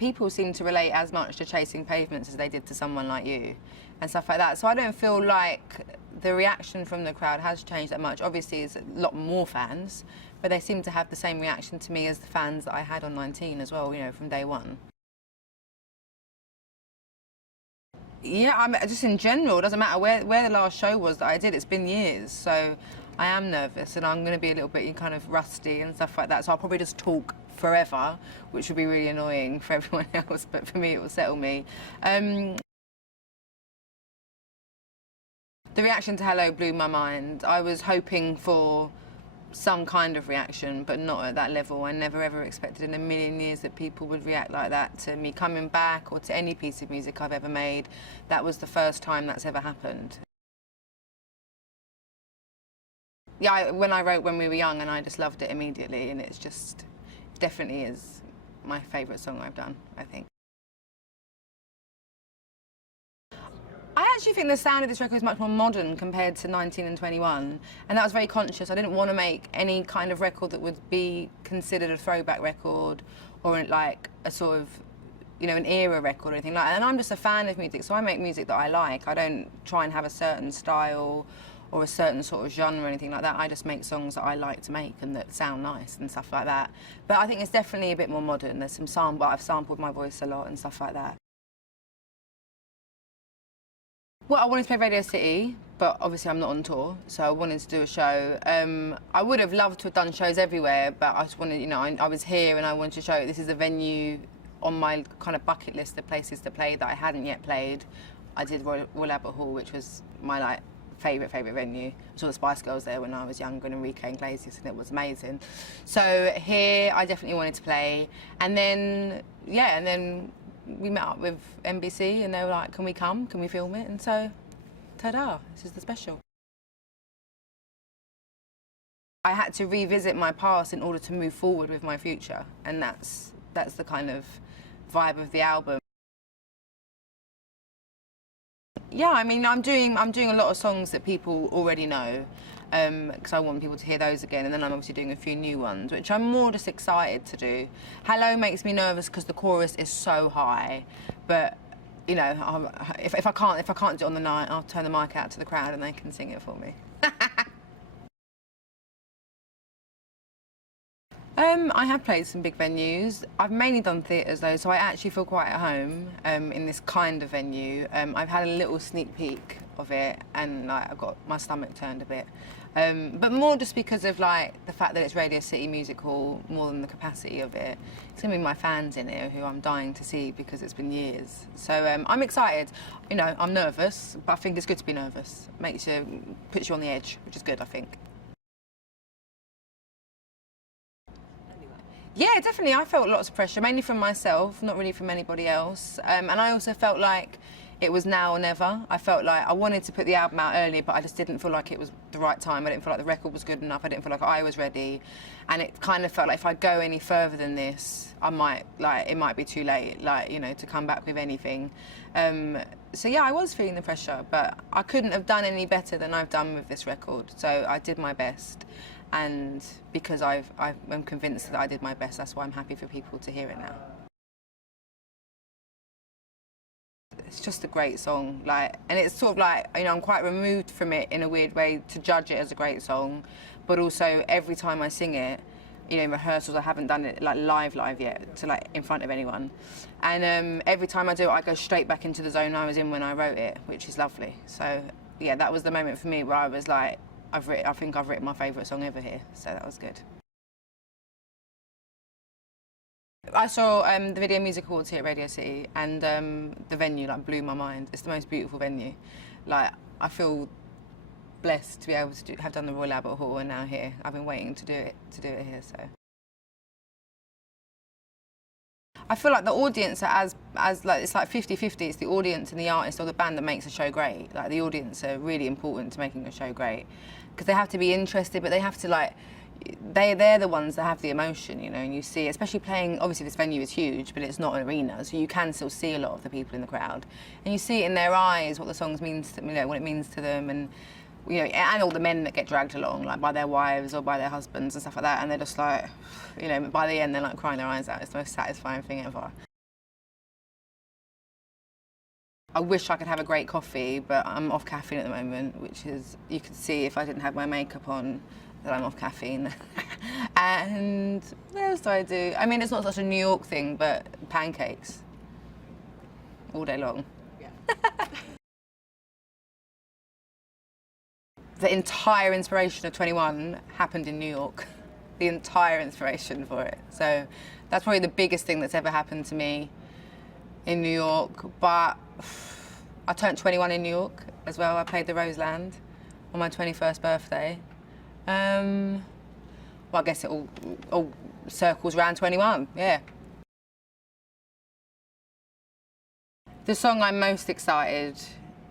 people seem to relate as much to Chasing Pavements as they did to Someone Like You and stuff like that. So I don't feel like the reaction from the crowd has changed that much. Obviously, it's a lot more fans, but they seem to have the same reaction to me as the fans that I had on 19 as well, you know, from day one. Yeah, just in general, it doesn't matter where the last show was that I did, it's been years, so I am nervous and I'm going to be a little bit kind of rusty and stuff like that, so I'll probably just talk forever, which would be really annoying for everyone else, but for me it will settle me. The reaction to Hello blew my mind. I was hoping for some kind of reaction, but not at that level. I never ever expected in a million years that people would react like that to me coming back or to any piece of music I've ever made. That was the first time that's ever happened. Yeah, when I wrote When We Were Young, and I just loved it immediately, and it's just, definitely is my favourite song I've done, I think. I actually think the sound of this record is much more modern compared to 19 and 21, and that was very conscious. I didn't want to make any kind of record that would be considered a throwback record or like a sort of, you know, an era record or anything like that. And I'm just a fan of music, so I make music that I like. I don't try and have a certain style or a certain sort of genre or anything like that. I just make songs that I like to make and that sound nice and stuff like that. But I think it's definitely a bit more modern. There's some I've sampled my voice a lot and stuff like that. Well, I wanted to play Radio City, but obviously I'm not on tour, so I wanted to do a show. I would have loved to have done shows everywhere, but I just wanted, you know, I was here and I wanted to show this is a venue on my kind of bucket list of places to play that I hadn't yet played. I did Royal Albert Hall, which was my like favourite venue. I saw the Spice Girls there when I was younger, and Enrique Iglesias, and it was amazing. So here I definitely wanted to play, and then yeah, and then we met up with NBC and they were like, can we come? Can we film it? And so, ta-da, this is the special. I had to revisit my past in order to move forward with my future, and that's the kind of vibe of the album. Yeah, I mean, I'm doing a lot of songs that people already know, because I want people to hear those again, and then I'm obviously doing a few new ones, which I'm more just excited to do. Hello makes me nervous because the chorus is so high, but you know, if I can't do it on the night, I'll turn the mic out to the crowd and they can sing it for me. I have played some big venues. I've mainly done theatres though, so I actually feel quite at home in this kind of venue. I've had a little sneak peek of it, and like, I've got my stomach turned a bit. But more just because of like the fact that it's Radio City Music Hall, more than the capacity of it. It's gonna be my fans in here who I'm dying to see because it's been years. So I'm excited. You know, I'm nervous, but I think it's good to be nervous. Puts you on the edge, which is good, I think. Yeah, definitely. I felt lots of pressure, mainly from myself, not really from anybody else. And I also felt like it was now or never. I felt like I wanted to put the album out earlier, but I just didn't feel like it was the right time. I didn't feel like the record was good enough. I didn't feel like I was ready. And it kind of felt like if I go any further than this, it might be too late, like, you know, to come back with anything. So yeah, I was feeling the pressure, but I couldn't have done any better than I've done with this record. So I did my best. And because I'm convinced that I did my best, that's why I'm happy for people to hear it now. It's just a great song, like, and it's sort of like, you know, I'm quite removed from it in a weird way to judge it as a great song, but also every time I sing it, you know, in rehearsals, I haven't done it like live yet, to like in front of anyone, and every time I do it, I go straight back into the zone I was in when I wrote it, which is lovely. So yeah, that was the moment for me where I was like, I think I've written my favourite song ever here, so that was good. I saw the Video Music Awards here at Radio City, and the venue like blew my mind. It's the most beautiful venue. Like, I feel blessed to be able to have done the Royal Albert Hall and now here. I've been waiting to do it here, so. I feel like the audience are as like, it's like 50-50. It's the audience and the artist or the band that makes a show great. Like, the audience are really important to making a show great, because they have to be interested, but they have to like, they're the ones that have the emotion, you know, and you see, especially playing, obviously this venue is huge, but it's not an arena, so you can still see a lot of the people in the crowd. And you see it in their eyes, what the songs means to, you know, what it means to them, and, you know, and all the men that get dragged along, like by their wives or by their husbands and stuff like that, and they're just like, you know, by the end they're like crying their eyes out. It's the most satisfying thing ever. I wish I could have a great coffee, but I'm off caffeine at the moment, which is, you could see if I didn't have my makeup on that I'm off caffeine. And what else do I do? I mean, it's not such a New York thing, but pancakes all day long. Yeah. The entire inspiration of 21 happened in New York. The entire inspiration for it. So that's probably the biggest thing that's ever happened to me in New York. But I turned 21 in New York as well. I played the Roseland on my 21st birthday. Well, I guess it all circles around 21, yeah. The song I'm most excited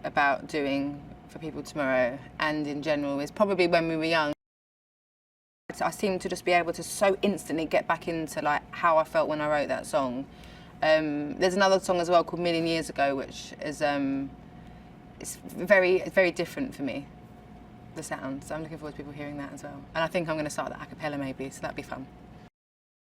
about doing for people tomorrow and in general is probably When We Were Young. I seem to just be able to so instantly get back into like how I felt when I wrote that song. There's another song as well called Million Years Ago, which is it's very different for me, the sound. So I'm looking forward to people hearing that as well. And I think I'm going to start that a cappella maybe, so that'd be fun.